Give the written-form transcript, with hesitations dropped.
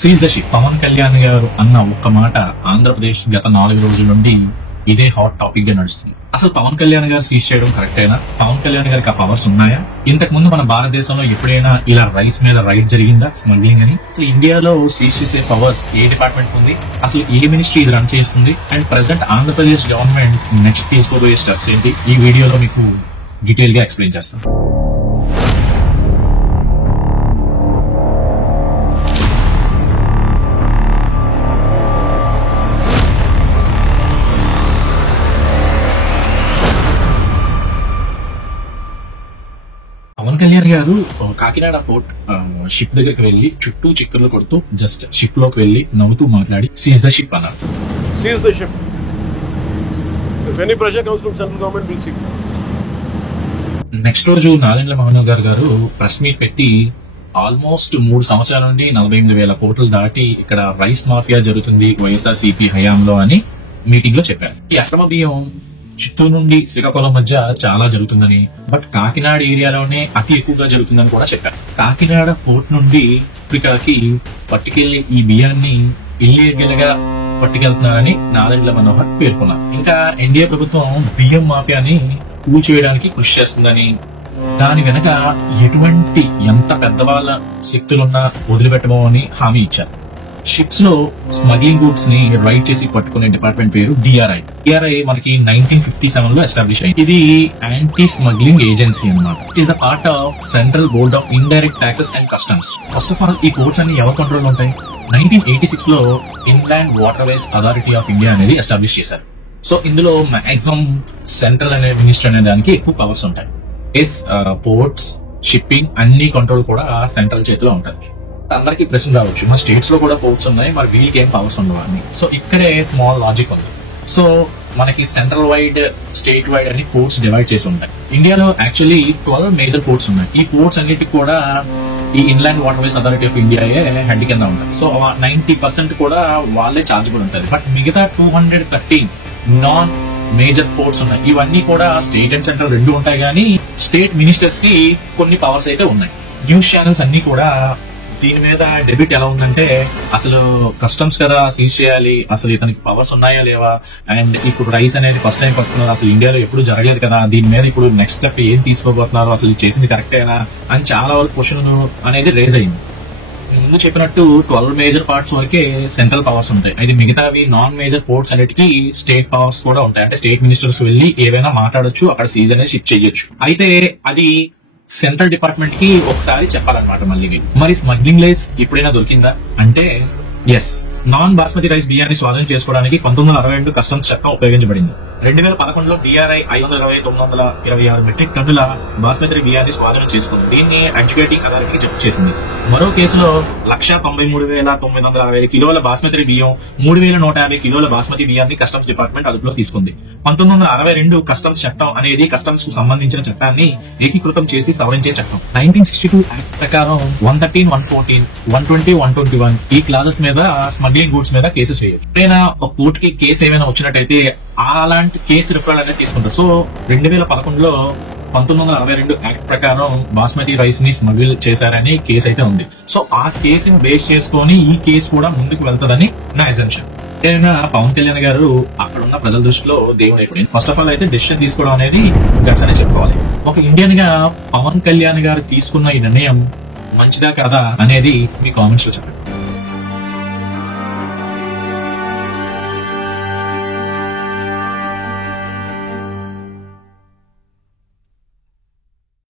Seize the ship. Pawan Kalyan గారు అన్న ఒక్క మాట ఆంధ్రప్రదేశ్ గత 4 రోజుల నుండి ఇదే హాట్ టాపిక్ గా నడుస్తుంది. అసలు పవన్ కళ్యాణ్ గారు సీజ్ చేయడం కరెక్టేనా? పవన్ కళ్యాణ్ గారికి ఆ పవర్స్ ఉన్నాయా? ఇంతకు ముందు మన భారతదేశంలో ఎప్పుడైనా ఇలా రైస్ మీద రైడ్ జరిగిందా, స్మగ్లింగ్ అని? అసలు ఇండియాలో సీజ్ చేసే పవర్స్ ఏ డిపార్ట్మెంట్ ఉంది? అసలు ఏ మినిస్ట్రీ ఇది రన్ చేస్తుంది? And present Andhra Pradesh government next తీసుకోబోయే స్టెప్స్ ఏంటి? ఈ వీడియోలో మీకు డీటెయిల్ గా ఎక్స్ప్లెయిన్ చేస్తాను. పవన్ కళ్యాణ్ గారు కాకినాడ పోర్ట్ షిప్ దగ్గరికి వెళ్లి చుట్టూ చిక్కర్లు కొడుతూ జస్ట్ షిప్ లోకి వెళ్లి నవ్వుతూ మాట్లాడి సీజ్ ద షిప్ అన్నారు. Seize the ship. If any pressure comes from central government, we'll see. Next రోజు నాదెండ్ల మనోహర్ గారు ప్రెస్ మీట్ పెట్టి ఆల్మోస్ట్ 3 సంవత్సరాల నుండి 48,000 కోట్లు దాటి ఇక్కడ రైస్ మాఫియా జరుగుతుంది వైఎస్ఆర్సీపీ హయాంలో అని మీటింగ్ లో చెప్పారు. ఈ అక్రమ బియ్యం చిత్తూరు నుండి శ్రీకాకుళం మధ్య చాలా జరుగుతుందని, బట్ కాకినాడ ఏరియాలోనే అతి ఎక్కువగా జరుగుతుందని కూడా చెప్పారు. కాకినాడ పోర్ట్ నుండి ఇక్కడికి పట్టుకెళ్లి ఈ బియ్యాన్ని ఇల్లీగల్ గా పట్టుకెళ్తున్నారని నాదెండ్ల మనోహర్ పేర్కొన్నారు. ఇంకా ఎన్డీఏ ప్రభుత్వం బియ్యం మాఫియాని కూల్చేయడానికి కృషి చేస్తుందని, దాని వెనక ఎటువంటి ఎంత పెద్దవాళ్ళ శక్తులున్నా వదిలిపెట్టమో అని హామీ ఇచ్చారు. షిప్స్ లో స్మగ్లింగ్ గూడ్స్ ని రైడ్ చేసి పట్టుకునే డిపార్ట్మెంట్ పేరు డిఆర్ఐ. డిఆర్ఐ మనకి 1957 లో ఎస్టాబ్లిష్ అయింది. ఇది యాంటీ స్మగ్లింగ్ ఏజెన్సీ అన్నమాట. Is the part of central board of indirect taxes and customs. First of all ఈ కోడ్స్ అన్ని ఎవరి కంట్రోల్ ఉంటాయి? 1986 లో inland waterways authority of India అనేది ఎస్టాబ్లిష్ చేశారు. సో ఇందులో మాక్సిమం సెంట్రల్ అనే మినిస్టర్ అనే దానికి ఎక్కువ పవర్స్ ఉంటాయి. పోర్ట్స్, షిప్పింగ్ అన్ని కంట్రోల్ కూడా సెంట్రల్ చేతిలో ఉంటుంది. అందరికీ ప్రశ్న రావచ్చు, మా స్టేట్స్ లో కూడా పోర్ట్స్ ఉన్నాయి, మరి వీళ్ళకి ఏం పవర్స్ ఉండవు అని. సో ఇక్కడే స్మాల్ లాజిక్ ఉంది. సో మనకి సెంట్రల్ వైడ్, స్టేట్ వైడ్ అని పోర్ట్స్ డివైడ్ చేసి ఉంటాయి. ఇండియాలో యాక్చువల్లీ 12 మేజర్ పోర్ట్స్ ఉన్నాయి. ఈ పోర్ట్స్ అన్నిటికి కూడా ఈ inland waterways authority of India head కింద ఉంటుంది. సో 90% కూడా వాళ్ళే ఛార్జ్ కూడా ఉంటుంది. బట్ మిగతా 213 నాన్ మేజర్ పోర్ట్స్ ఉన్నాయి. ఇవన్నీ కూడా స్టేట్ అండ్ సెంట్రల్ రెండు ఉంటాయి, కానీ స్టేట్ మినిస్టర్స్ కి కొన్ని పవర్స్ అయితే ఉన్నాయి. న్యూస్ ఛానల్స్ అన్ని కూడా దీని మీద డెబిట్ ఎలా ఉందంటే, అసలు కస్టమ్స్ కదా సీజ్ చేయాలి, అసలు ఇతనికి పవర్స్ ఉన్నాయా లేవా, అండ్ ఇప్పుడు రైస్ అనేది ఫస్ట్ టైం పడుతున్నారు, అసలు ఇండియాలో ఎప్పుడు జరగలేదు కదా, దీని మీద ఇప్పుడు నెక్స్ట్ స్టెప్ ఏం తీసుకోబోతున్నారు, అసలు చేసింది కరెక్టేనా అని చాలా వరకు క్వశ్చన్ అనేది రేజ్ అయింది. ముందు చెప్పినట్టు 12 మేజర్ పార్ట్స్ వరకే సెంట్రల్ పవర్స్ ఉంటాయి. అది మిగతావి నాన్ మేజర్ పోర్ట్స్ అన్నిటికీ స్టేట్ పవర్స్ కూడా ఉంటాయి. అంటే స్టేట్ మినిస్టర్స్ వెళ్లి ఏవైనా మాట్లాడొచ్చు, అక్కడ సీజ్ అనేది షిప్ చేయొచ్చు. అయితే అది సెంట్రల్ డిపార్ట్మెంట్ కి ఒకసారి చెప్పాలన్నమాట. మళ్ళీ మరి స్మగ్లింగ్ రైస్ ఎప్పుడైనా దొరికిందా అంటే ఎస్. నాన్ బాస్మతి రైస్ బియ్యాన్ని స్వాధీనం చేసుకోవడానికి 1962 కస్టమ్స్ చట్టం ఉపయోగించబడింది. 2011లో డిఆర్ఐ 520,926 మెట్రిక్ టన్నుల బాస్మతి బియ్యాన్ని స్వాధీనం చేసుకుంది. దీన్ని అడ్జుకేటింగ్ అథారిటీకి జప్తు చేసింది. మరో కేసులో 193,960 కిలోల బాస్మతి బియ్యం, 3,150 కిలోల బాస్మతి బియ్యాన్ని కస్టమ్స్ డిపార్ట్మెంట్ అదుపులో తీసుకుంది. 1962 కస్టమ్స్ చట్టం అనేది కస్టమ్స్ కు సంబంధించిన చట్టాన్ని ఏకీకృతం చేసి సవరించే చట్టం. 1962 యాక్ట్ ప్రకారం 113, 114, 120, 121 ఈ క్లాజెస్ మీద స్మగ్లింగ్ గూడ్స్ మీద కేసెస్ వేయచ్చు. ఎప్పుడైనా ఒక కోర్టు కి కేసు ఏమైనా వచ్చినట్టయితే అలాంటి కేసు రిఫరల్ అనేది తీసుకుంటారు. సో 2011లో 1962 యాక్ట్ ప్రకారం బాస్మతి రైస్ ని స్మగిల్ చేశారని కేసు అయితే ఉంది. సో ఆ కేసుని బేస్ చేసుకొని ఈ కేసు కూడా ముందుకు వెళ్తుందని నా అజంప్షన్. పవన్ కళ్యాణ్ గారు అక్కడ ఉన్న ప్రజల దృష్టిలో దేవుడు అయిపోయింది. ఫస్ట్ ఆఫ్ ఆల్ అయితే డెసిషన్ తీసుకోవడం అనేది గట్స్ అనే చెప్పుకోవాలి. ఒక ఇండియన్ గా పవన్ కళ్యాణ్ గారు తీసుకున్న ఈ నిర్ణయం మంచిదా కాదా అనేది మీ కామెంట్స్ లో చెప్పండి.